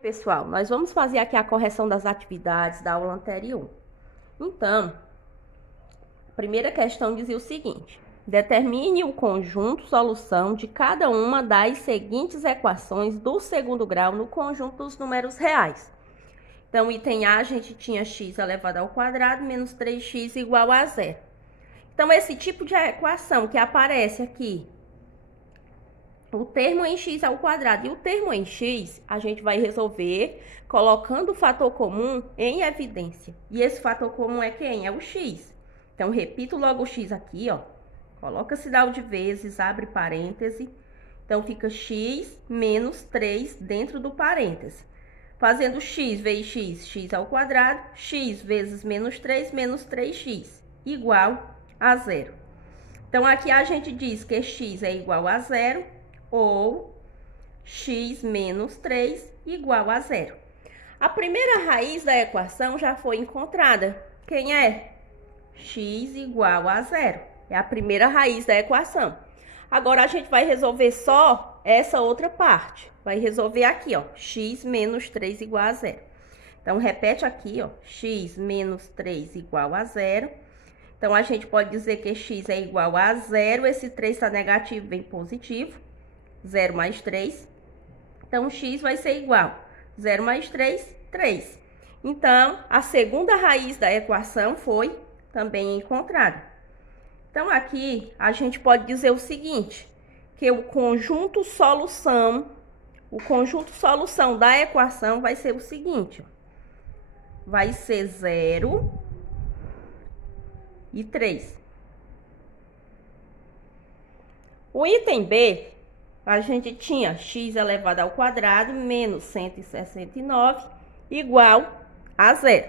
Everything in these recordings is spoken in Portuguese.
Pessoal, nós vamos fazer aqui a correção das atividades da aula anterior. Então, a primeira questão dizia o seguinte: determine o conjunto solução de cada uma das seguintes equações do segundo grau no conjunto dos números reais. Então, item A, a gente tinha x elevado ao quadrado menos 3x igual a zero. Então, esse tipo de equação que aparece aqui, o termo em x ao quadrado e o termo em x, a gente vai resolver colocando o fator comum em evidência. E esse fator comum é quem? É o x. Então, repito logo o x aqui, ó. Coloca sinal de vezes, abre parêntese. Então, fica x menos 3 dentro do parêntese. Fazendo x vezes x, x ao quadrado, x vezes menos 3x, igual a zero. Então, aqui a gente diz que x é igual a zero, ou x menos 3 igual a zero. A primeira raiz da equação já foi encontrada. Quem é? X igual a zero. É a primeira raiz da equação. Agora, a gente vai resolver só essa outra parte. Vai resolver aqui, ó, x menos 3 igual a zero. Então, repete aqui, ó, x menos 3 igual a zero. Então, a gente pode dizer que x é igual a zero. Esse 3 está negativo, vem positivo. 0 mais 3. Então, x vai ser igual. 0 mais 3, 3. Então, a segunda raiz da equação foi também encontrada. Então, aqui, a gente pode dizer o seguinte, que o conjunto solução da equação vai ser o seguinte, ó. Vai ser 0 e 3. O item B, a gente tinha x elevado ao quadrado menos 169 igual a zero.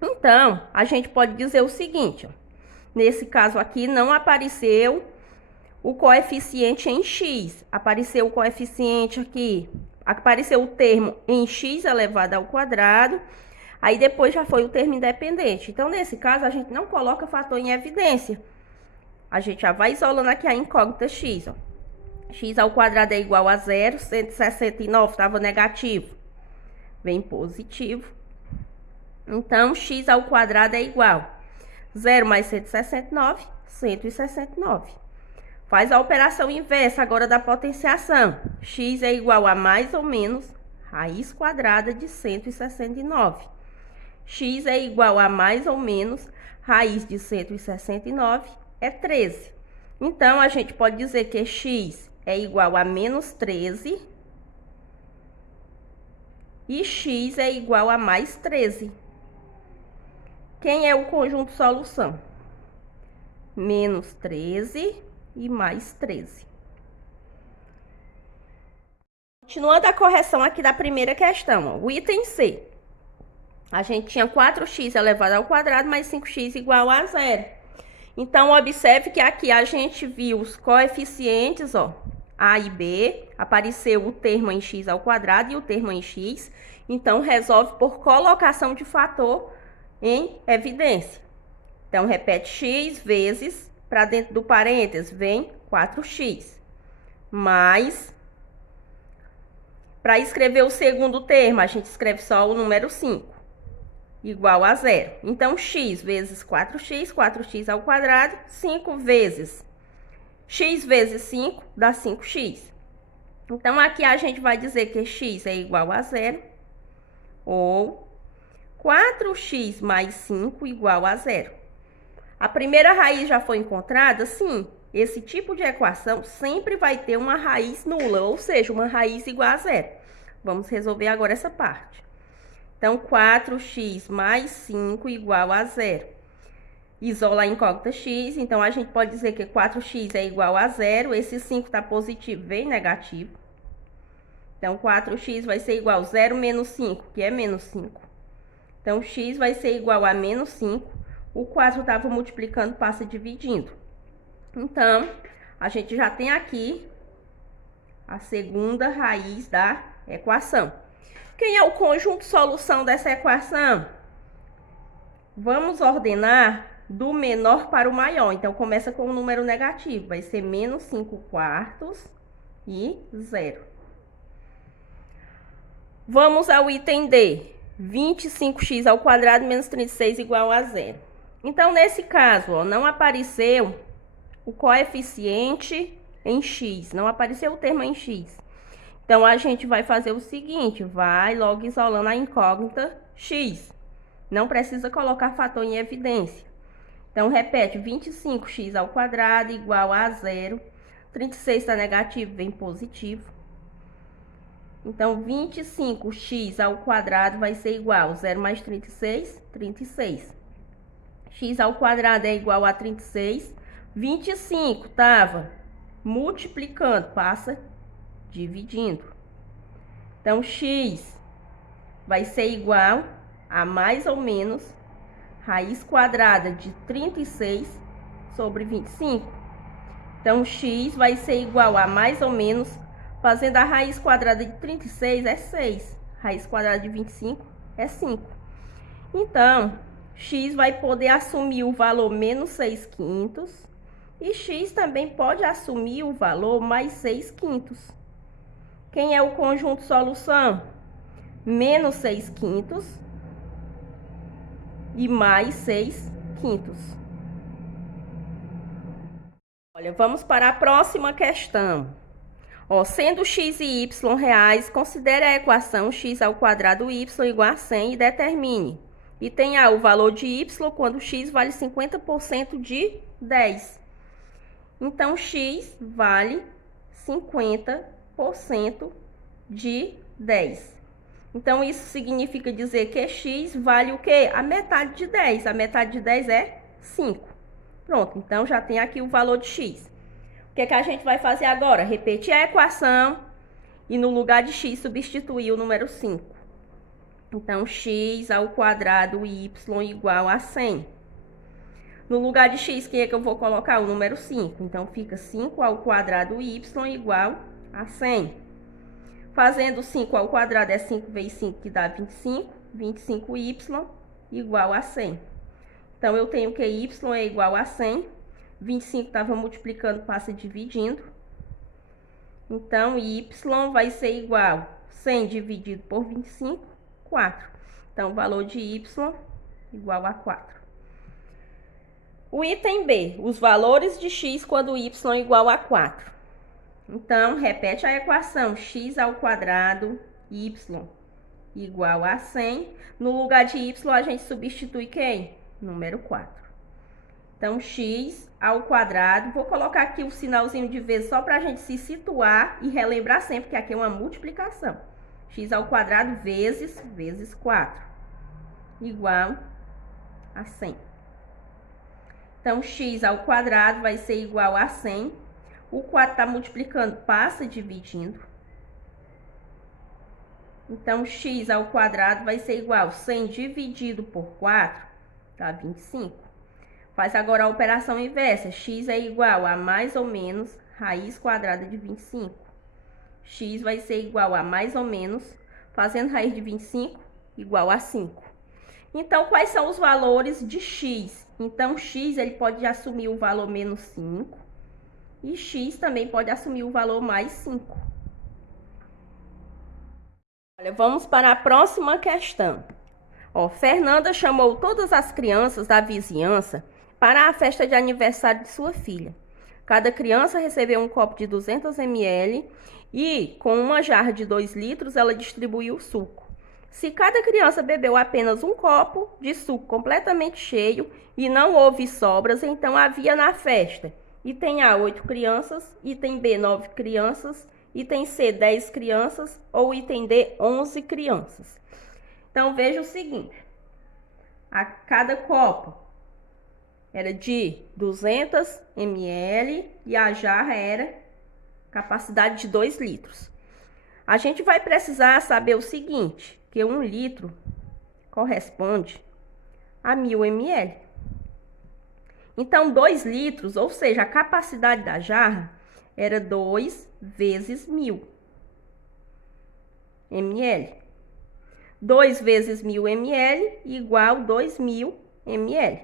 Então, a gente pode dizer o seguinte, ó. Nesse caso aqui, não apareceu o coeficiente em x. Apareceu o coeficiente aqui, apareceu o termo em x elevado ao quadrado. Aí depois já foi o termo independente. Então, nesse caso, a gente não coloca fator em evidência. A gente já vai isolando aqui a incógnita x, ó. X ao quadrado é igual a zero, 169 estava negativo, vem positivo. Então, x ao quadrado é igual 0 mais 169, 169. Faz a operação inversa agora da potenciação. X é igual a mais ou menos raiz quadrada de 169. X é igual a mais ou menos raiz de 169 é 13. Então, a gente pode dizer que x é igual a menos 13 e x é igual a mais 13. Quem é o conjunto solução? Menos 13 e mais 13. Continuando a correção aqui da primeira questão, ó, o item C. A gente tinha 4x elevado ao quadrado mais 5x igual a zero. Então, observe que aqui a gente viu os coeficientes, ó, A e B, apareceu o termo em x ao quadrado e o termo em x. Então, resolve por colocação de fator em evidência. Então, repete x vezes, para dentro do parênteses, vem 4x. Mais, para escrever o segundo termo, a gente escreve só o número 5, igual a zero. Então, x vezes 4x, 4x ao quadrado, 5 vezes x vezes 5 dá 5x. Então, aqui a gente vai dizer que x é igual a zero, ou 4x mais 5 igual a zero. A primeira raiz já foi encontrada? Sim. Esse tipo de equação sempre vai ter uma raiz nula, ou seja, uma raiz igual a zero. Vamos resolver agora essa parte. Então, 4x mais 5 igual a zero. Isola a incógnita x, então a gente pode dizer que 4x é igual a zero. Esse 5 está positivo, vem negativo. Então, 4x vai ser igual a 0 menos 5, que é menos 5. Então, x vai ser igual a menos 5. O 4 estava multiplicando, passa dividindo. Então, a gente já tem aqui a segunda raiz da equação. Quem é o conjunto solução dessa equação? Vamos ordenar do menor para o maior. Então, começa com o número negativo. Vai ser menos 5 quartos e 0. Vamos ao item D. 25x ao quadrado menos 36 igual a zero. Então, nesse caso, ó, não apareceu o coeficiente em x, não apareceu o termo em x. Então, a gente vai fazer o seguinte, vai logo isolando a incógnita x. Não precisa colocar fator em evidência. Então, repete, 25x ao quadrado igual a zero. 36 está negativo, vem positivo. Então, 25x ao quadrado vai ser igual a 0 mais 36, 36. X ao quadrado é igual a 36. 25 estava multiplicando, passa dividindo. Então, x vai ser igual a mais ou menos raiz quadrada de 36 sobre 25. Então, x vai ser igual a mais ou menos, fazendo a raiz quadrada de 36 é 6. Raiz quadrada de 25 é 5. Então, x vai poder assumir o valor menos 6 quintos. E x também pode assumir o valor mais 6 quintos. Quem é o conjunto solução? Menos 6 quintos e mais 6 quintos. Olha, vamos para a próxima questão. Ó, sendo x e y reais, considere a equação x ao quadrado y igual a 100 e determine. Item A, o valor de y quando x vale 50% de 10. Então, x vale 50% de 10. Então, isso significa dizer que x vale o quê? A metade de 10. A metade de 10 é 5. Pronto, então já tem aqui o valor de x. O que é que a gente vai fazer agora? Repetir a equação e no lugar de x substituir o número 5. Então, x ao quadrado y igual a 100. No lugar de x, quem é que eu vou colocar? O número 5. Então, fica 5 ao quadrado y igual a 100. Fazendo 5 ao quadrado é 5 vezes 5, que dá 25. 25y igual a 100. Então, eu tenho que y é igual a 100. 25 estava multiplicando, passa dividindo. Então, y vai ser igual a 100 dividido por 25, 4. Então, o valor de y igual a 4. O item B, os valores de x quando y é igual a 4. Então, repete a equação x ao quadrado y igual a 100. No lugar de y, a gente substitui quem? Número 4. Então, x ao quadrado, vou colocar aqui o sinalzinho de vezes só para a gente se situar e relembrar sempre que aqui é uma multiplicação. X ao quadrado vezes 4, igual a 100. Então, x ao quadrado vai ser igual a 100. O 4 está multiplicando, passa dividindo. Então, x ao quadrado vai ser igual a 100 dividido por 4, dá 25. Faz agora a operação inversa. X é igual a mais ou menos raiz quadrada de 25. X vai ser igual a mais ou menos, fazendo raiz de 25, igual a 5. Então, quais são os valores de x? Então, x ele pode assumir o valor menos 5 e x também pode assumir o valor mais 5. Olha, vamos para a próxima questão. Ó, Fernanda chamou todas as crianças da vizinhança para a festa de aniversário de sua filha. Cada criança recebeu um copo de 200 ml e, com uma jarra de 2 litros, ela distribuiu o suco. Se cada criança bebeu apenas um copo de suco completamente cheio e não houve sobras, então havia na festa item A, 8 crianças, item B, 9 crianças, item C, 10 crianças ou item D, 11 crianças. Então, veja o seguinte, a cada copo era de 200 ml e a jarra era capacidade de 2 litros. A gente vai precisar saber o seguinte, que 1 litro corresponde a 1000 ml. Então, 2 litros, ou seja, a capacidade da jarra era 2 vezes 1000 ml. 2 vezes 1000 ml igual 2000 ml.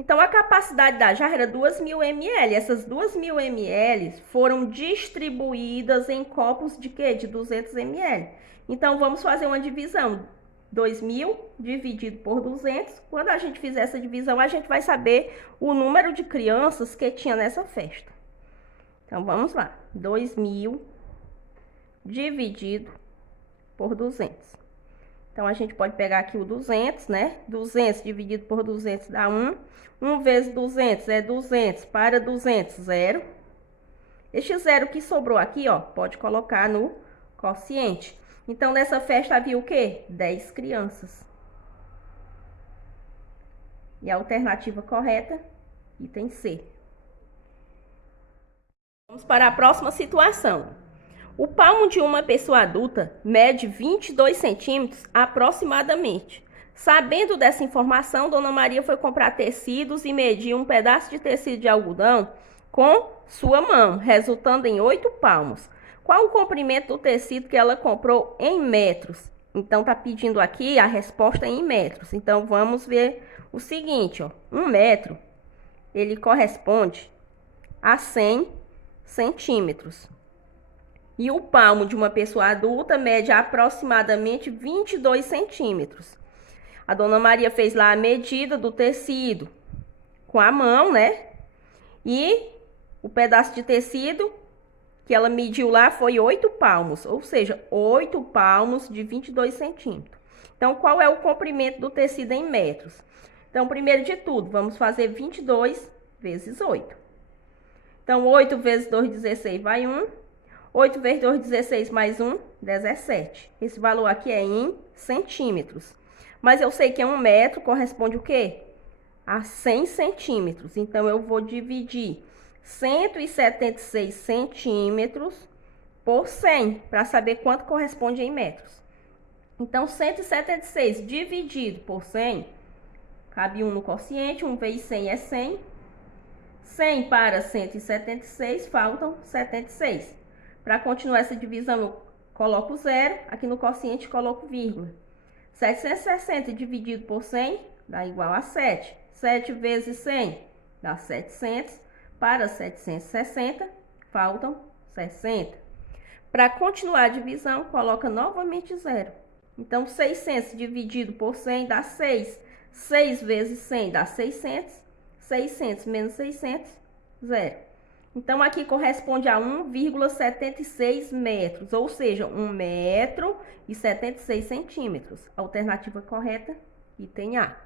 Então, a capacidade da jarra era 2.000 ml. Essas 2.000 ml foram distribuídas em copos de quê? De 200 ml. Então, vamos fazer uma divisão. 2.000 dividido por 200. Quando a gente fizer essa divisão, a gente vai saber o número de crianças que tinha nessa festa. Então, vamos lá. 2.000 dividido por 200. Então, a gente pode pegar aqui o 200, né? 200 dividido por 200 dá 1. 1 vezes 200 é 200. Para 200, 0. Este zero que sobrou aqui, ó, pode colocar no quociente. Então, nessa festa havia o quê? 10 crianças. E a alternativa correta, item C. Vamos para a próxima situação. O palmo de uma pessoa adulta mede 22 centímetros aproximadamente. Sabendo dessa informação, Dona Maria foi comprar tecidos e mediu um pedaço de tecido de algodão com sua mão, resultando em 8 palmos. Qual o comprimento do tecido que ela comprou em metros? Então, tá pedindo aqui a resposta em metros. Então, vamos ver o seguinte, ó. 1 metro, ele corresponde a 100 centímetros. E o palmo de uma pessoa adulta mede aproximadamente 22 centímetros. A Dona Maria fez lá a medida do tecido com a mão, né? E o pedaço de tecido que ela mediu lá foi 8 palmos, ou seja, 8 palmos de 22 centímetros. Então, qual é o comprimento do tecido em metros? Então, primeiro de tudo, vamos fazer 22 vezes 8. Então, 8 vezes 2, 16, vai 1. 8 vezes 2, 16, mais 1, 17. Esse valor aqui é em centímetros. Mas eu sei que 1 metro corresponde o quê? A 100 centímetros. Então, eu vou dividir 176 centímetros por 100, para saber quanto corresponde em metros. Então, 176 dividido por 100, cabe 1 no quociente, 1 vezes 100 é 100. 100 para 176, faltam 76. Para continuar essa divisão, eu coloco 0, aqui no quociente coloco vírgula. 760 dividido por 100 dá igual a 7. 7 vezes 100 dá 700. Para 760, faltam 60. Para continuar a divisão, coloca novamente 0. Então, 600 dividido por 100 dá 6. 6 vezes 100 dá 600. 600 menos 600, 0. Então, aqui corresponde a 1,76 metros, ou seja, 1 metro e 76 centímetros. Alternativa correta, item A.